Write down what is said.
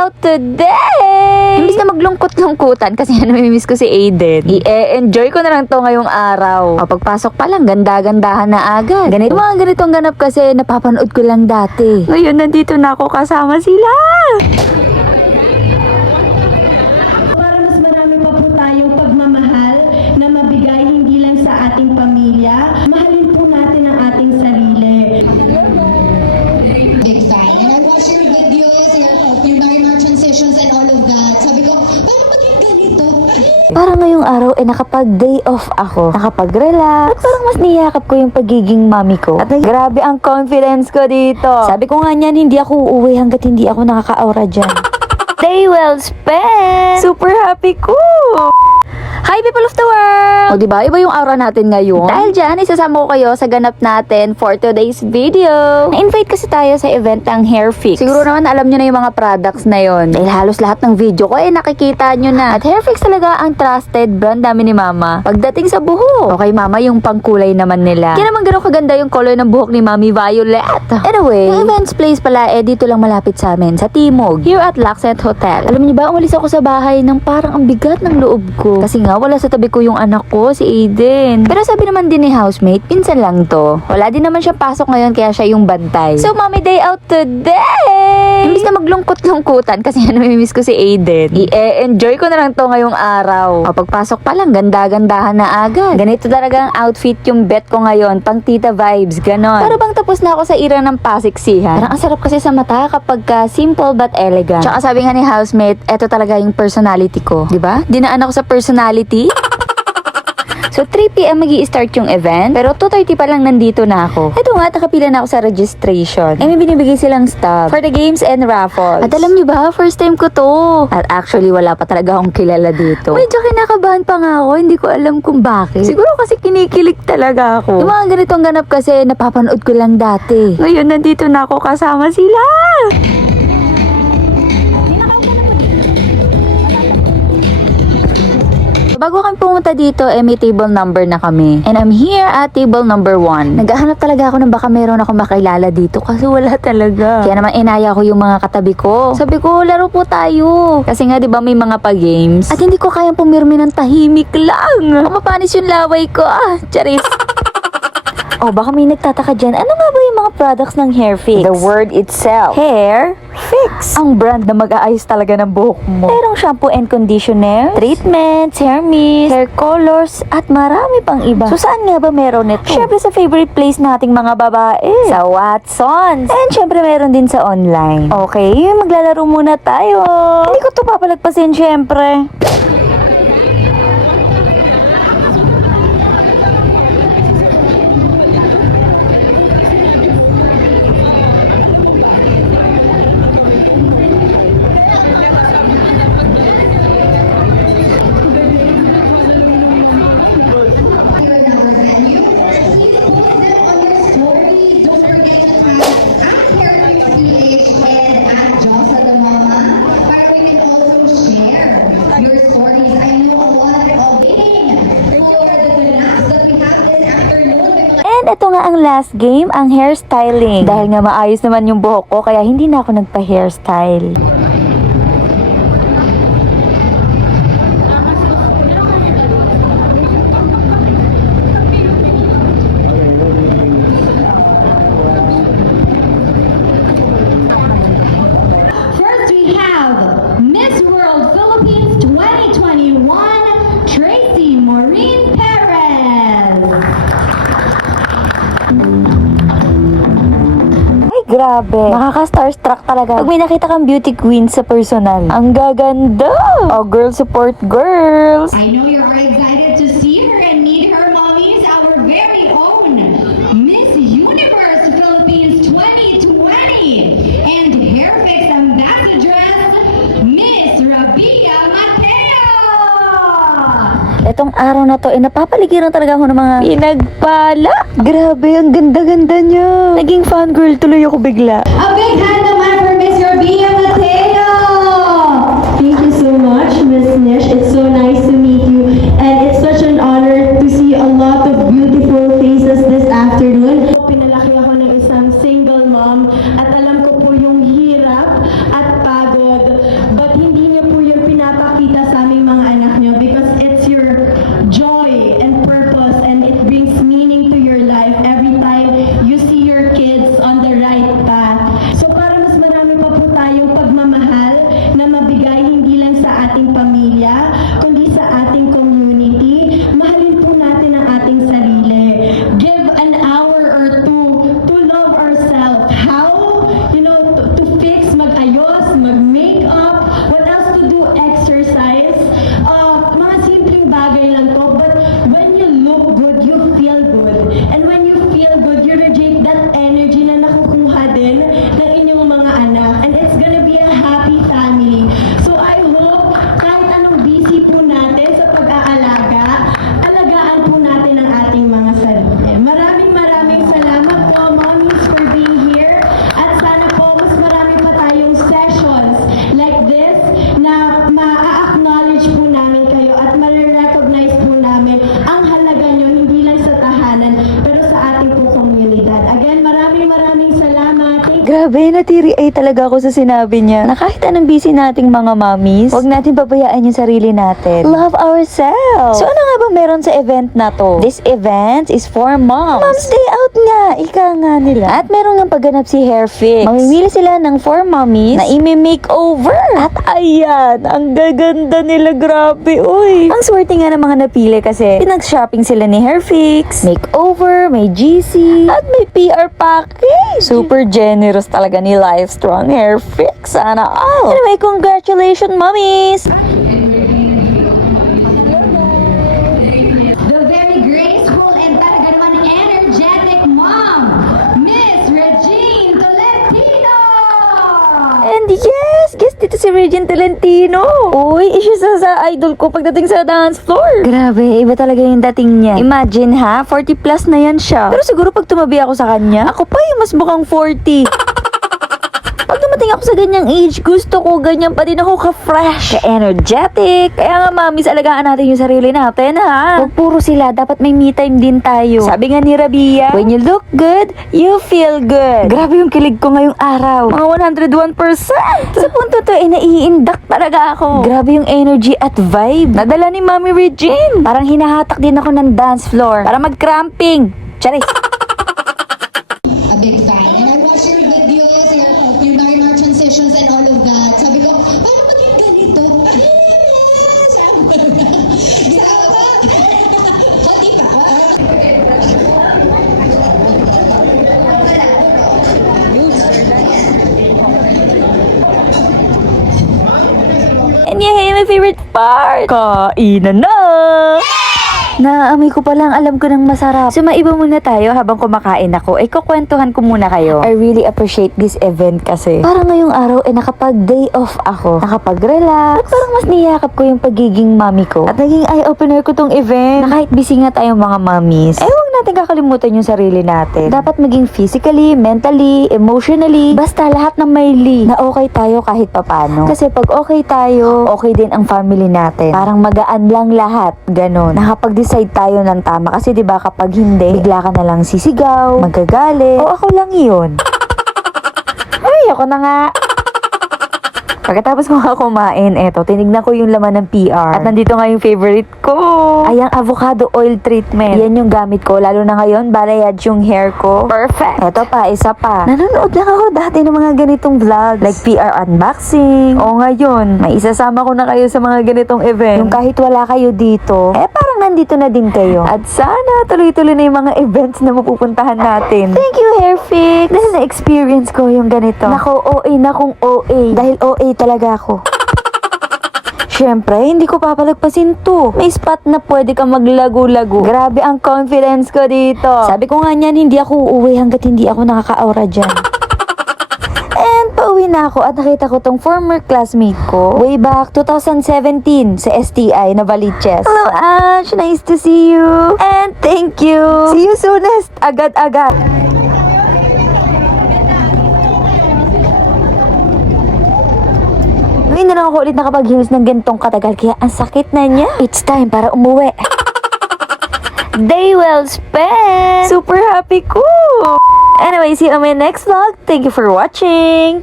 out today! Imbis na maglungkot-lungkutan kasi namimiss ko si Aiden. I-enjoy ko na lang to ngayong araw. O pagpasok pa lang, ganda-gandahan na agad. Mga ganitong ganap kasi napapanood ko lang dati. Ngayon nandito na ako kasama sila. Para mas marami pa po tayong pagmamahal na mabigay hindi lang sa ating pamilya, mahalin po natin ang ating sarili. Big fan. And I watch your videos, your very much transitions and all of that. Sabi ko, paano maging ganito? Para ngayong araw nakapag-day off ako. Nakapag-relax. At parang mas niyakap ko yung pagiging mami ko. At grabe ang confidence ko dito. Sabi ko nga niyan, hindi ako uuwi hanggat hindi ako nakaka-aura dyan. Day well spent! Super happy ko! Hi people of the world! O diba, iba yung aura natin ngayon. Dahil dyan, isasama ko kayo sa ganap natin for today's video. Na-invite kasi tayo sa event ng Hair Fix. Siguro naman alam nyo na yung mga products na yon. Dahil halos lahat ng video ko nakikita nyo na. At Hair Fix talaga ang trusted brand namin ni Mama. Pagdating sa buhok, okay Mama, yung pangkulay naman nila. Kaya naman gano'n kaganda yung color ng buhok ni Mami, violet. Anyway, yung events place pala dito lang malapit sa amin, sa Timog, here at Laksent Hotel. Alam niyo ba, umalis ako sa bahay ng parang ang bigat ng loob ko. Kasi nga, wala sa tabi ko yung anak ko, si Aiden. Pero sabi naman din ni housemate, pinsan lang to. Wala din naman siya pasok ngayon, kaya siya yung bantay. So, Mommy day out today! Imbis na maglungkot-lungkutan kasi namimiss ko si Aiden. I-enjoy ko na lang to ngayong araw. O pagpasok pa lang, ganda-gandahan na agad. Ganito talaga ang outfit yung bet ko ngayon, pang tita vibes, ganon. Para bang tapos na ako sa era ng pasiksihan. Parang ang sarap kasi sa mata kapag simple but elegant. Tsaka sabi nga ni housemate, eto talaga yung personality ko. Diba? Dinaan ako sa personality. So, 3 PM magi-start yung event. Pero 2:30 pa lang nandito na ako. Ito nga, nakapila na ako sa registration. May binibigay silang stuff for the games and raffles. At alam nyo ba, first time ko to. At actually, wala pa talaga akong kilala dito. Medyo kinakabahan pa nga ako. Hindi ko alam kung bakit. Siguro kasi kinikilig talaga ako. Yung mga ganitong ganap kasi napapanood ko lang dati. Ngayon, nandito na ako kasama sila. Bago kami pumunta dito, may table number na kami. And I'm here at table number 1. Naghahanap talaga ako ng baka meron ako makilala dito kasi wala talaga. Kaya naman inaya ko yung mga katabi ko. Sabi ko, laro po tayo. Kasi nga 'di ba may mga pa-games. At hindi ko kayang pumirmi ng tahimik lang. Mapanis yung laway ko. Charis. Oh, baka may nagtataka dyan. Ano nga ba yung mga products ng Hair Fix? The word itself. Hair Fix. Ang brand na mag-aayos talaga ng buhok mo. Merong shampoo and conditioner, treatments, hair mist, hair colors, at marami pang iba. So, saan nga ba meron nito? Syempre sa favorite place nating mga babae. Sa Watsons. And syempre meron din sa online. Okay, maglalaro muna tayo. Hindi ko to papalagpasin syempre. Ito nga ang last game, ang hairstyling. Dahil nga maayos naman yung buhok ko, kaya hindi na ako nagpa-hairstyle. First we have Miss World Philippines 2021, Tracy Maureen Perez. Ay, grabe. Nakaka-starstruck talaga. Pag may nakita kang beauty queen sa personal. Ang gaganda! Oh, girl support girls! I know you're excited to see her and meet her mommies, our very own Miss Universe Philippines 2020 and Hair Fix Ambassadress, Miss Rabia Mateo! Etong araw na to, napapaligiran talaga ako ng mga pinagpala. Grabe, ang ganda-ganda niya. Naging fangirl tuloy ako bigla. A big hand naman for Miss Rabia Mateo! Thank you so much, Miss Nish. It's so nice to meet you. And it's such an honor to see a lot of beautiful faces this afternoon. Pinalaki ako ng isang single mom at alam ko po yung hirap at pagod ating pamilya, kundi sa ating community. Mahalin po natin ang ating sarili. Give an hour or two to love ourselves. How? You know, to fix, mag-ayos, mag-makeup, what else to do, exercise. Mga simpleng bagay lang to, but when you look good, you feel good. And when you feel good, you reject that energy na nakukuha din ng inyong mga anak. And it's gonna be a happy family. So I hope kahit anong busy po natin sa pag-aalaga, alagaan po natin ang ating mga sarili. Maraming salamat po, mommies, for being here. At sana po mas marami pa tayong sessions like this na ma-acknowledge po namin kayo at ma-recognize po namin ang halaga nyo hindi lang sa tahanan pero sa ating po komunidad. Again, maraming salamat. Thank you. Grabe, natiri ay talaga ako sa sinabi niya na kahit anong busy nating mga mommies, huwag natin pabayaan yung sarili natin. Love ourselves! So ano nga ba meron sa event na to? This event is for moms. Mom's Day Out nga! Ika nga nila. At meron nga pagganap si Hair Fix. Mamimili sila ng 4 mommies na ime-makeover. At ayan, ang gaganda nila, grabe, uy. Ang swerte nga ng mga napili kasi pinag-shopping sila ni Hair Fix, makeover, may GC, at may PR package. Super generous talaga ni Livestrong Hair Fix. Sana all. Anyway, congratulations, mommies! The very graceful and talaga naman energetic mom, Miss Regine Tolentino! And yes, guess dito si Regine Tolentino. Uy, isa sa idol ko pagdating sa dance floor. Grabe, iba talaga yung dating niya. Imagine ha, 40 plus na yan siya. Pero siguro pag tumabi ako sa kanya, ako pa yung mas mukhang 40. Pag dumating ako sa ganyang age, gusto ko ganyan pa din ako ka-fresh, ka-energetic. Kaya nga, mamis, alagaan natin yung sarili natin, ha? Huwag puro sila, dapat may me time din tayo. Sabi nga ni Rabia, when you look good, you feel good. Grabe yung kilig ko ngayong araw. Mga 101%. Sa punto to, naiindak talaga ako. Grabe yung energy at vibe. Nadala ni Mami Regine. Parang hinahatak din ako ng dance floor para mag-cramping. Charis. A big fan. And I watched your videos, your Marimar transitions and all of that. Sabi ko, paano maging ganito? Sabi ko, o, di ba? And yay, my favorite part! Kainan na! Naamoy ko palang alam ko ng masarap. So maiba muna tayo habang kumakain ako. Kukwentuhan ko muna kayo. I really appreciate this event kasi parang ngayong araw nakapag-day off ako. Nakapag-relax. At parang mas niyakap ko yung pagiging mommy ko. At naging eye-opener ko tong event. Na kahit busy nga tayong mga mommies, huwag natin kakalimutan yung sarili natin. Dapat maging physically, mentally, emotionally, basta lahat ng may na okay tayo kahit papano. Kasi pag okay tayo, okay din ang family natin. Parang magaan lang lahat. Ganon. Nakapag-decide tayo ng tama. Kasi diba kapag hindi, bigla ka na lang sisigaw, magagalit. O ako lang yun. Ay, ako na nga. Pagkatapos ko nga kumain, tinignan ko yung laman ng PR. At nandito nga yung favorite ko. Ay, ang avocado oil treatment. Yan yung gamit ko, lalo na ngayon, balayad yung hair ko. Perfect! Eto pa, isa pa. Nanonood lang ako dati ng mga ganitong vlogs. Like PR unboxing. O ngayon, may isasama ko na kayo sa mga ganitong event. Yung kahit wala kayo dito, parang nandito na din kayo. At sana, tuloy-tuloy na yung mga events na mapupuntahan natin. Thank you, Hair Fix! Dahil na-experience ko yung ganito. Nako, OA na kung OA. Dahil OA talaga ako. Siyempre, hindi ko papalagpasin to. May spot na pwede ka maglago-lago. Grabe ang confidence ko dito. Sabi ko nga niyan, hindi ako uuwi hanggat hindi ako nakaka-aura dyan. And pauwi na ako at nakita ko tong former classmate ko way back 2017 sa STI na Valiches. Hello, Ash! Nice to see you! And thank you! See you soonest! Agad-agad! Ngayon na lang ako ulit nakapag-heels ng gantong katagal kaya ang sakit na niya. It's time para umuwi. Day well spent! Super happy ko! Anyway, see you on my next vlog. Thank you for watching!